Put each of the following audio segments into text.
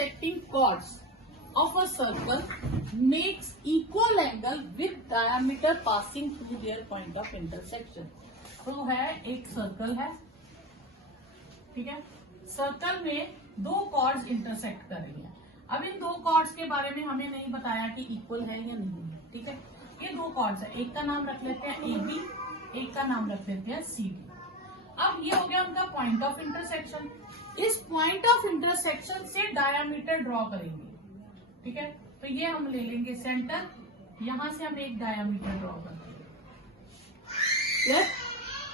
intersecting chords of a circle makes equal angle with diameter passing through their point of intersection. तो है एक circle है, ठीक है, सर्कल में दो कॉर्ड्स इंटरसेक्ट कर रही है. अब इन दो कॉर्ड्स के बारे में हमें नहीं बताया कि इक्वल है या नहीं है, ठीक है. ये दो कॉर्ड्स है, एक का नाम रख लेते हैं AB, एक का नाम रख लेते हैं CD. अब ये हो गया उनका पॉइंट ऑफ इंटरसेक्शन. इस पॉइंट ऑफ इंटरसेक्शन से डायामीटर ड्रॉ करेंगे, ठीक है. तो ये हम ले लेंगे सेंटर, यहां से हम एक डायामीटर ड्रॉ करते हैं.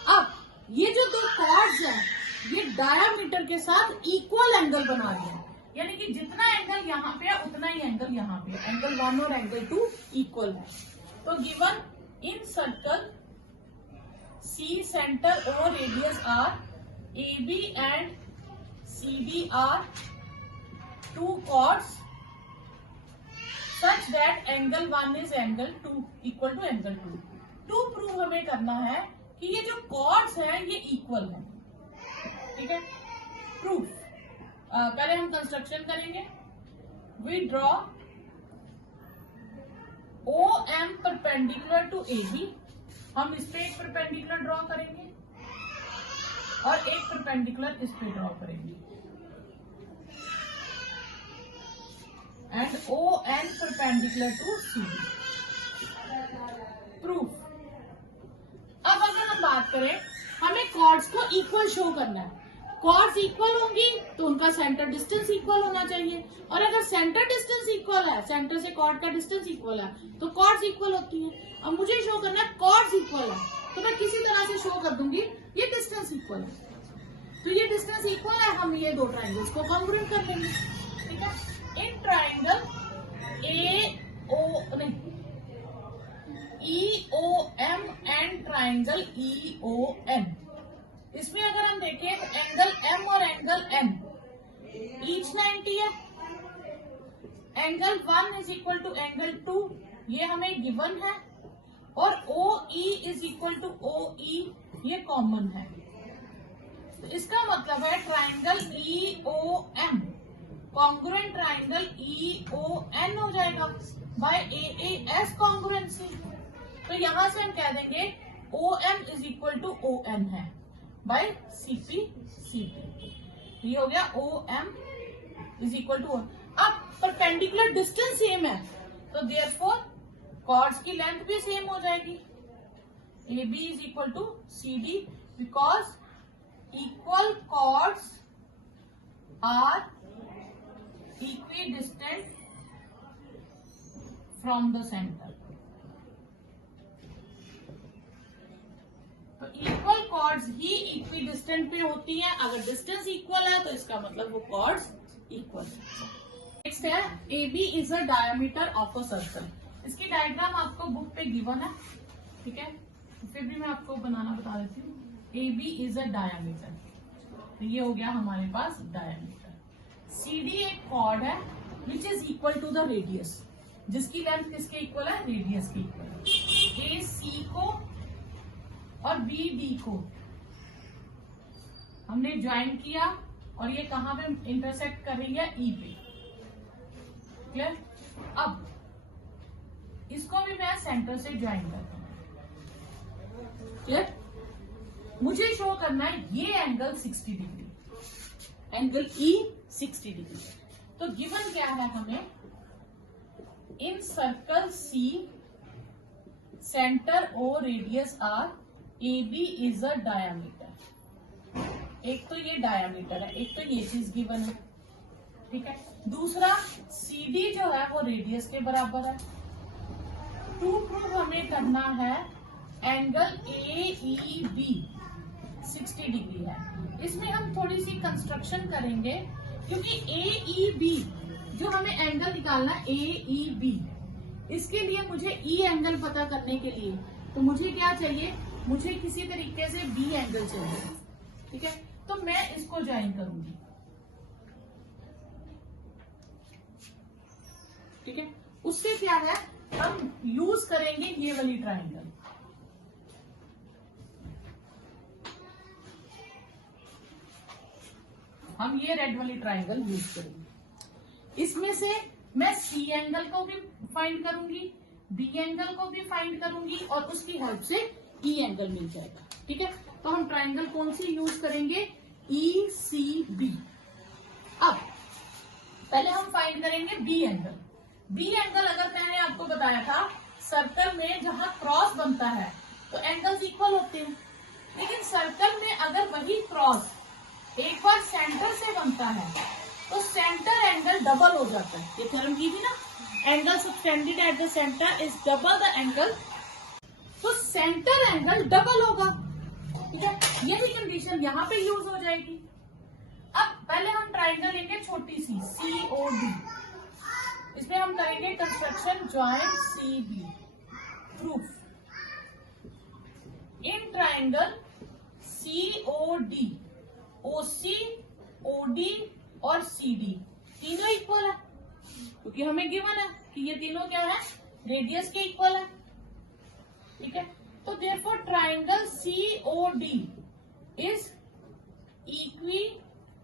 अब ये जो दो कॉर्ड्स हैं ये डायामीटर के साथ इक्वल एंगल बना रहे हैं, यानी कि जितना एंगल यहाँ पे है उतना ही एंगल यहाँ पे है. एंगल 1 और एंगल 2 इक्वल है. तो given in circle C center O radius are AB and CD are two chords such that angle 1 is angle 2 equal to angle 2. To prove हमें करना है कि ये जो chords है ये equal है, ठीक है. Proof पहले हम कंस्ट्रक्शन करेंगे. We draw OM perpendicular to AB. हम इस पे एक परपेंडिकुलर ड्रॉ करेंगे और एक परपेंडिकुलर इस पे ड्रॉ करेंगे. And ON perpendicular to CD. प्रूफ. अब अगर हम बात करें, हमें कॉर्ड्स को इक्वल शो करना है. कॉर्ड्स इक्वल होंगी तो उनका सेंटर डिस्टेंस इक्वल होना चाहिए, और अगर सेंटर डिस्टेंस इक्वल है, सेंटर से कॉर्ड का डिस्टेंस इक्वल है, तो कॉर्ड्स इक्वल होती है. अब मुझे शो करना है कॉर्ड्स इक्वल है, तो मैं किसी तरह से शो कर दूंगी ये डिस्टेंस इक्वल है. तो ये डिस्टेंस इक्वल है, हम ये दो ट्राइंगल्स को कॉन्ग्रुएंट कर लेंगे, ठीक है. In triangle EOM and triangle EON, इसमें अगर हम देखें तो एंगल M और एंगल N ईच 90 है. Angle 1 is equal to angle 2, ये हमें गिवन है, और OE is equal to OE ये कॉमन है. तो इसका मतलब है triangle EOM congruent triangle EON हो जाएगा बाय AAS कॉन्ग्रुएंसी. तो यहां से हम कह देंगे OM is equal to ON है बाय CP CP. ये हो गया OM इज इक्वल टू. अब परपेंडिकुलर डिस्टेंस सेम है, तो देयरफॉर कॉर्ड्स की लेंथ भी सेम हो जाएगी. AB is equal to CD because equal chords are equidistant from the centre. तो इक्वल कॉर्ड्स ही इक्वी डिस्टेंट पे होती हैं. अगर डिस्टेंस इक्वल है तो इसका मतलब वो कॉर्ड्स इक्वल है. नेक्स्ट है AB is a diameter of a circle. इसकी डायग्राम आपको बुक पे गिवन है, ठीक है, फिर भी मैं आपको बनाना बता देती हूँ. AB इज अ डायमीटर, तो ये हो गया हमारे पास डायमीटर. CD एक कॉर्ड है which is equal to the radius, जिसकी लेंथ किसके इक्वल है, रेडियस के इक्वल है. AC को और BD को हमने ज्वाइन किया और ये कहां पे इंटरसेक्ट कर रही है, E पे. क्लियर. अब इसको भी मैं सेंटर से ज्वाइन करता हूं. क्लियर. मुझे शो करना है ये angle 60 degree, angle E 60 degree. तो गिवन क्या है हमें, in circle C centre O radius R AB is a diameter. एक तो ये डायामीटर है, एक तो ये चीज गिवन है, ठीक है. दूसरा CD जो है वो रेडियस के बराबर है. टू प्रूव हमें करना है एंगल AEB 60 डिग्री है. इसमें हम थोड़ी सी कंस्ट्रक्शन करेंगे, क्योंकि AEB जो हमें एंगल निकालना है AEB, इसके लिए मुझे E एंगल पता करने के लिए तो मुझे क्या चाहिए, मुझे किसी तरीके से B एंगल चाहिए, ठीक है. तो मैं इसको ज्वाइन करूंगी, ठीक है. उससे क्या है, हम यूज करेंगे ये वाली ट्राइंगल. हम ये रेड वाली ट्राइंगल यूज करेंगे. इसमें से मैं सी एंगल को भी फाइंड करूंगी, बी एंगल को भी फाइंड करूंगी और उसकी हेल्प से ई एंगल मिल जाएगा। ठीक है, तो हम ट्राइंगल कौन सी यूज करेंगे, ई सी बी। अब पहले हम फाइंड करेंगे बी एंगल। बी एंगल अगर मैंने आपको बताया था सर्कल में जहां क्रॉस बनता है तो एंगल्स इक्वल होते हैं, लेकिन सर्कल में अगर वही क्रॉस एक बार सेंटर से बनता है तो सेंटर एंगल डबल हो जाता है। ये थ्योरम की थी ना, angle subtended at the centre is double the angle, तो सेंटर एंगल डबल होगा। ठीक है, यही कंडीशन यहाँ पे यूज हो जाएगी। अब पहले हम ट्राइंगल लेंगे छोटी सी COD, इसमें हम करेंगे construction joint CB। Proof, in triangle COD OC OD और CD तीनों इक्वल है, क्योंकि हमें गिवन है कि ये तीनों क्या है, रेडियस के इक्वल है। ठीक है, तो therefore triangle COD is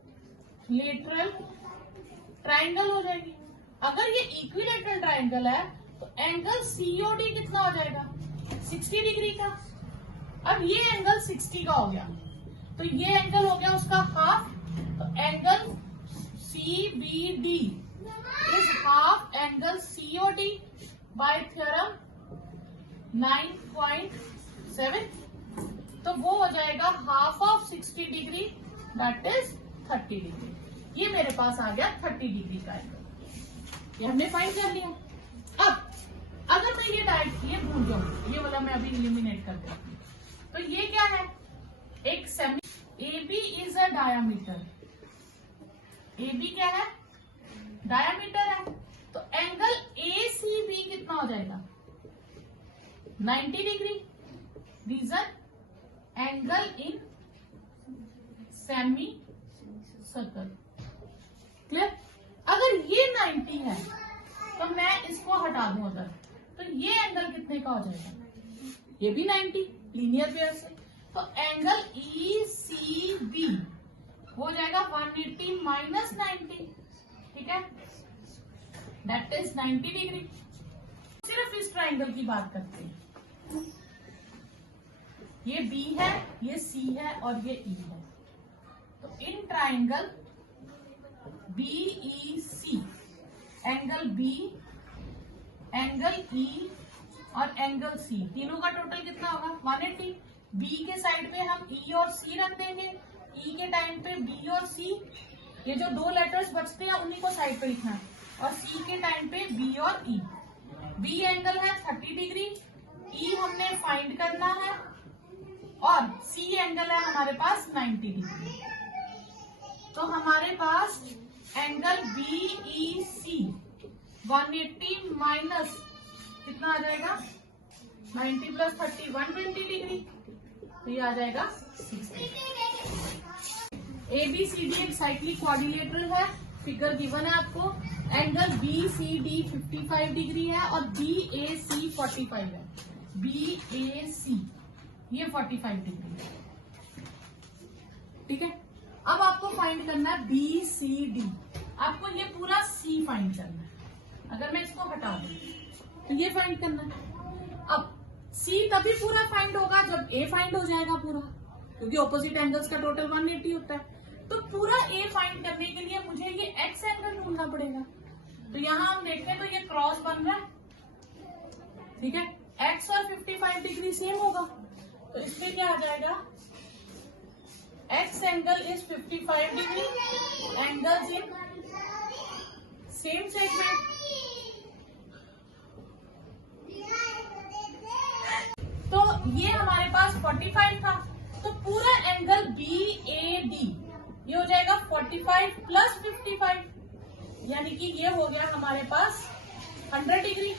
equilateral triangle हो जाएगी। अगर ये इक्विलेटरल ट्राइंगल है तो एंगल COD कितना हो जाएगा, 60 डिग्री का। अब ये एंगल 60 का हो गया, तो ये एंगल हो गया उसका हाफ, तो angle CBD is half angle COD bye theorem 9.7, तो वो हो जाएगा half of 60 degree that is 30 degree. ये मेरे पास आ गया 30 डिग्री का एंगल, ये हमने फाइंड कर लिया। अब अगर मैं ये भूल जाऊं, ये वाला मैं अभी इलिमिनेट कर देती हूँ, तो ये क्या है, एक semi AB is a diameter, AB क्या है, डायामीटर है, तो एंगल ACB कितना हो जाएगा, 90 degree. Reason, angle in semi circle. Clear, अगर ये 90 है तो मैं इसको हटा दूं अगर, तो ये एंगल कितने का हो जाएगा, ये भी 90 लीनियर पेयर से, तो एंगल ECB हो जाएगा 180 माइनस 90। ठीक है, दैट इज 90 डिग्री। सिर्फ इस ट्राइंगल की बात करते हैं, ये B है, ये C है और ये E है, तो in triangle BEC angle B, angle E और एंगल C तीनों का टोटल कितना होगा, 180। B के साइड पे हम E और C रख देंगे, E के टाइम पे B और C, ये जो दो लेटर्स बचते हैं उन्हीं को साइड पे लिखना है, और C के टाइम पे B और E। B एंगल है 30 डिग्री, E हमने फाइंड करना है, और C एंगल है हमारे पास 90 डिग्री। तो हमारे पास एंगल BEC 180 माइनस कितना आ जाएगा, 90 प्लस 30 120 डिग्री, तो ये आ जाएगा 60। ABCD एक साइक्लिक क्वाड्रिलेटरल है, फिगर गिवन है आपको। एंगल BCD 55 डिग्री है और BAC 45 है, BAC ये 45 डिग्री है। ठीक है, अब आपको फाइंड करना है BCD, आपको ये पूरा C फाइंड करना है। अगर मैं इसको हटा दूं तो ये फाइंड करना है। अब C तभी पूरा फाइंड होगा जब A फाइंड हो जाएगा पूरा, क्योंकि ऑपोजिट एंगल्स का टोटल 180 होता है। तो पूरा A फाइंड करने के लिए मुझे ये X एंगल ढूंढना पड़ेगा। तो यहाँ हम देखते हैं तो ये क्रॉस बन रहा है, ठीक है, X और 55 डिग्री सेम होगा, तो इसमें क्या आ जाएगा, X angle is 55 degree, angles in same segment. तो ये हमारे पास 45 था, तो पूरा एंगल BAD ये हो जाएगा 45 प्लस 55, यानी कि ये हो गया हमारे पास 100 डिग्री।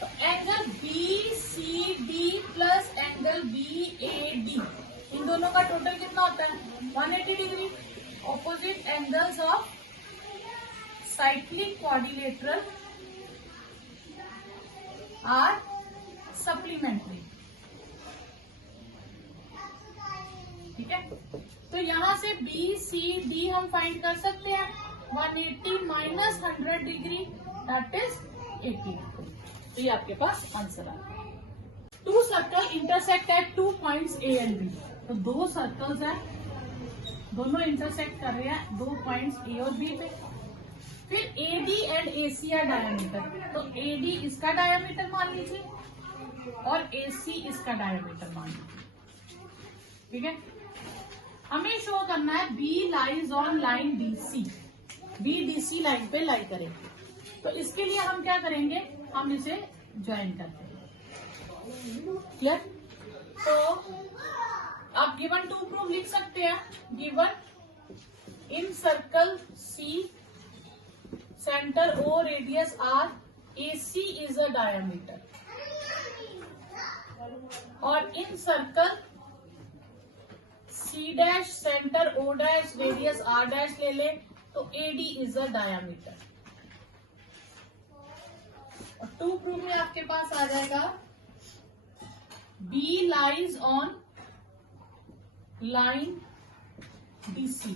तो angle BCD plus angle BAD इन दोनों का टोटल कितना होता है, 180 degree. Opposite angles of cyclic quadrilateral are supplementary. ठीक है, तो यहां से BCD हम फाइंड कर सकते हैं 180 minus 100 degree that is 80 degree. तो ये आपके पास आंसर आ गया। Two circle intersect at 2 points A and B. तो दो सर्कल्स है, दोनों इंटरसेक्ट कर रहे हैं 2 पॉइंट्स ए और बी पे। फिर AD एंड AC है डायमीटर, तो AD इसका डायमीटर मान लीजिए और AC इसका डायमीटर मान लीजिए। ठीक है, हमें शो करना है B lies on line DC, B DC line पे लाई करेगी। तो इसके लिए हम क्या करेंगे, हम इसे ज्वाइन करते हैं। क्लियर? तो आप गिवन टू प्रूफ लिख सकते हैं। Given in circle C center O radius R, AC is a diameter, और in circle C dash center O dash radius R dash ले ले तो AD is a diameter। और टू प्रूफ में आपके पास आ जाएगा B lies on line DC।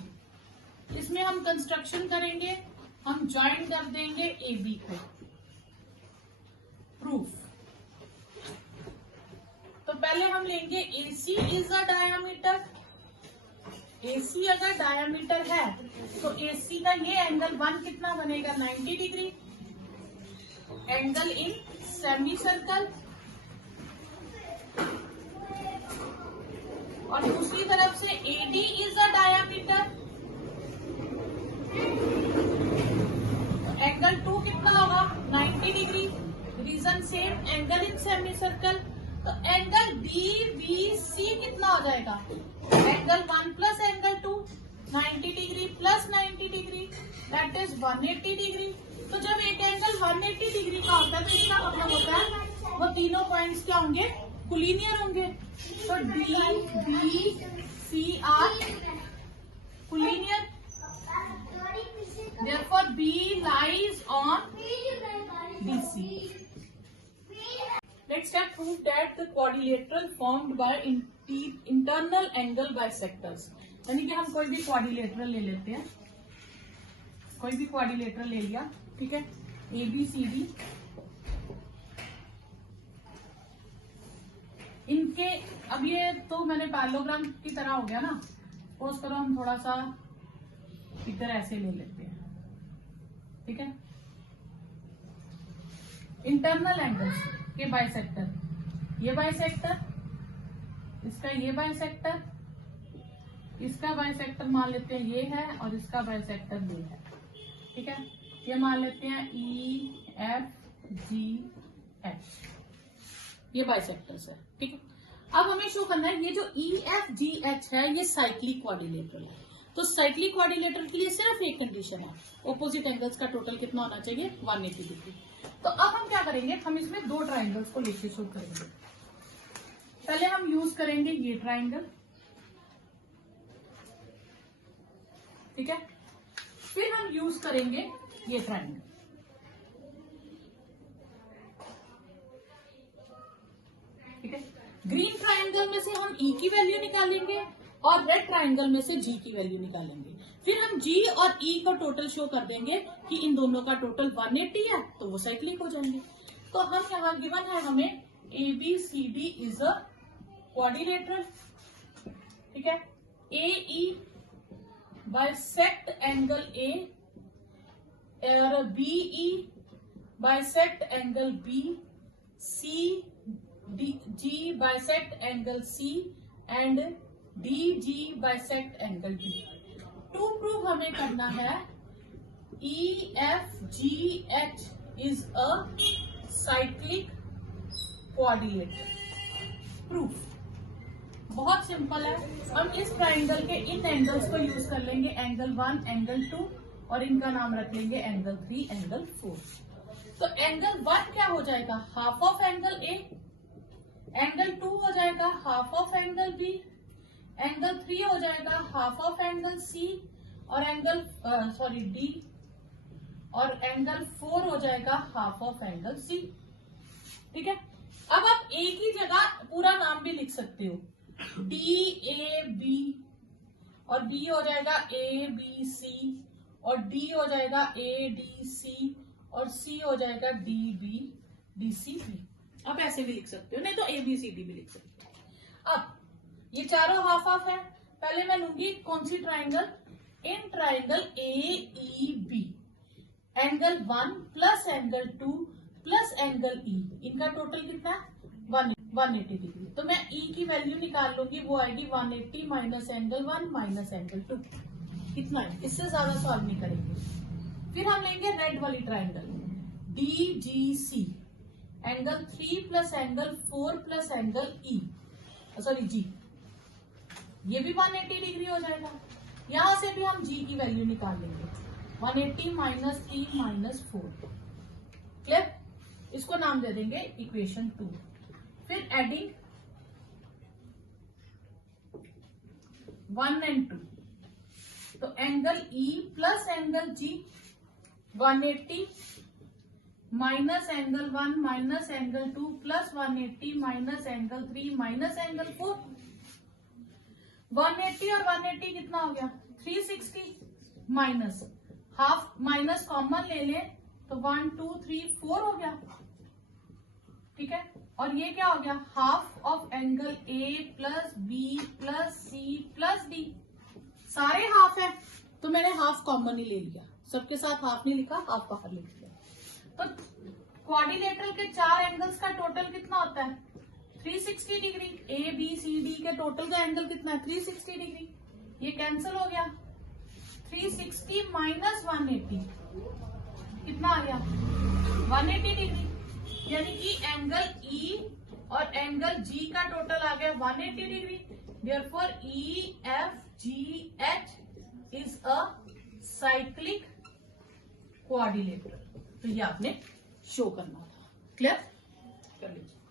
इसमें हम कंस्ट्रक्शन करेंगे, हम ज्वाइन कर देंगे AB को। प्रूफ, तो पहले हम लेंगे AC is a diameter. AC अगर डायामीटर है तो AC का ये एंगल 1 कितना बनेगा, 90 degree. Angle in semi circle, और दूसरी तरफ से AD is a diameter. Angle 2 कितना होगा, 90 degree. Reason same, angle in semi circle. तो एंगल DBC कितना हो जाएगा, angle 1 plus angle 2, 90 degree plus 90 degree that is 180 degree. तो जब एक एंगल 180 डिग्री का होता है तो इसका मतलब होता है वो तीनों पॉइंट्स क्या होंगे, कोलिनियर होंगे। तो DBC are collinear, therefore B lies on DC। Next step, prove that the quadrilateral formed by internal angle bisectors। यानी कि हम कोई भी क्वाड्रिलेटरल ले लेते हैं, कोई भी क्वाड्रिलेटरल ले लिया, ठीक है, ABCD, इनके अब ये तो मैंने पैरेललोग्राम की तरह हो गया ना। सपोज करो हम थोड़ा सा इधर ऐसे ले लेते हैं, ठीक है। इंटरनल एंगल्स के बाइसेक्टर, ये बाइसेक्टर, इसका ये बाइसेक्टर, इसका बाइसेक्टर मान लेते हैं ये है, और इसका बाइसेक्टर ये है, ठीक है। ये मान लेते हैं EFGH, ये बाइसेक्टर्स है, ठीक है। अब हमें शो करना है ये जो EFGH है ये साइक्लिक क्वाड्रिलेटरल है। तो साइक्लिक क्वाड्रिलेटरल के लिए सिर्फ एक कंडीशन है, ऑपोजिट एंगल्स का टोटल कितना होना चाहिए, 180 डिग्री। तो अब हम क्या करेंगे, हम इसमें दो ट्राइंगल्स को लेके शो करेंगे। पहले हम यूज करेंगे ये ट्राइंगल, ठीक है, फिर हम यूज करेंगे ये ट्राइंगल, ठीक है। ग्रीन ट्राइंगल में से हम E की वैल्यू निकालेंगे और रेड ट्राइंगल में से G की वैल्यू निकालेंगे। फिर हम G और E को टोटल शो कर देंगे कि इन दोनों का टोटल 180 है, तो वो साइक्लिक हो जाएंगे। तो हम यहाँ गिवन है हमें ABCD इज अ क्वाड्रिलेटरल, ठीक है। AE बाइसेक्ट एंगल A और BE bisect angle B, G bisect angle C and DG bisect angle D। To prove हमें करना है EFGH is a cyclic quadrilateral. Proof बहुत सिंपल है, हम इस ट्राइंगल के इन एंगल्स को यूज कर लेंगे, एंगल 1, एंगल 2, और इनका नाम रख लेंगे एंगल 3, एंगल 4। तो एंगल 1 क्या हो जाएगा, half of angle A, angle 2 हो जाएगा half of angle B, angle 3 हो जाएगा हाफ ऑफ एंगल C, और एंगल D, और एंगल 4 हो जाएगा हाफ ऑफ एंगल C, ठीक है। अब आप A की जगह पूरा नाम भी लिख सकते हो, DAB, और B हो जाएगा ABC, और डी हो जाएगा ए डी सी और सी हो जाएगा D B D C B. आप ऐसे भी लिख सकते हो, नहीं तो ए बी सी डी भी लिख सकते हो। अब ये चारों हाफ हाफ है। पहले मैं लूंगी कौन सी triangle, in triangle A E B angle 1 plus angle 2 plus angle E, इनका टोटल कितना है 180 डिग्री। तो मैं ई की वैल्यू निकाल लूंगी, वो आएगी 180 माइनस एंगल 1 माइनस एंगल 2। कितना है, इससे ज्यादा सॉल्व नहीं करेंगे। फिर हम लेंगे रेड वाली triangle D G C angle 3 plus angle 4 plus angle E, sorry G, ये भी 180 डिग्री हो जाएगा। यहां से भी हम जी की वैल्यू निकाल लेंगे, 180 माइनस 3 माइनस 4। क्लियर, इसको नाम दे देंगे इक्वेशन 2। फिर एडिंग 1 एंड 2, तो angle E plus angle G 180 minus angle 1 minus angle 2 plus 180 minus angle 3 minus angle 4। 180 और 180 कितना हो गया 360 माइनस हाफ, माइनस कॉमन ले लें तो 1 2 3 4 हो गया। ठीक है, और ये क्या हो गया half of angle A plus B plus C plus D. सारे हाफ है तो मैंने हाफ कॉमन ही ले लिया, सबके साथ हाफ नहीं लिखा, हाफ बाहर लिख लिया। तो क्वाड्रिलेटरल के 4 एंगल्स का टोटल कितना होता है 360 degree. A B C D के टोटल का एंगल कितना है 360 डिग्री। ये कैंसिल हो गया, 360 माइनस 180 कितना आ गया 180 डिग्री। यानी कि एंगल ई और एंगल जी का टोटल आ गया 180 degree. Therefore E F G H is a cyclic quadrilateral. तो ये आपने शो करना था। क्लियर, कर लीजिए।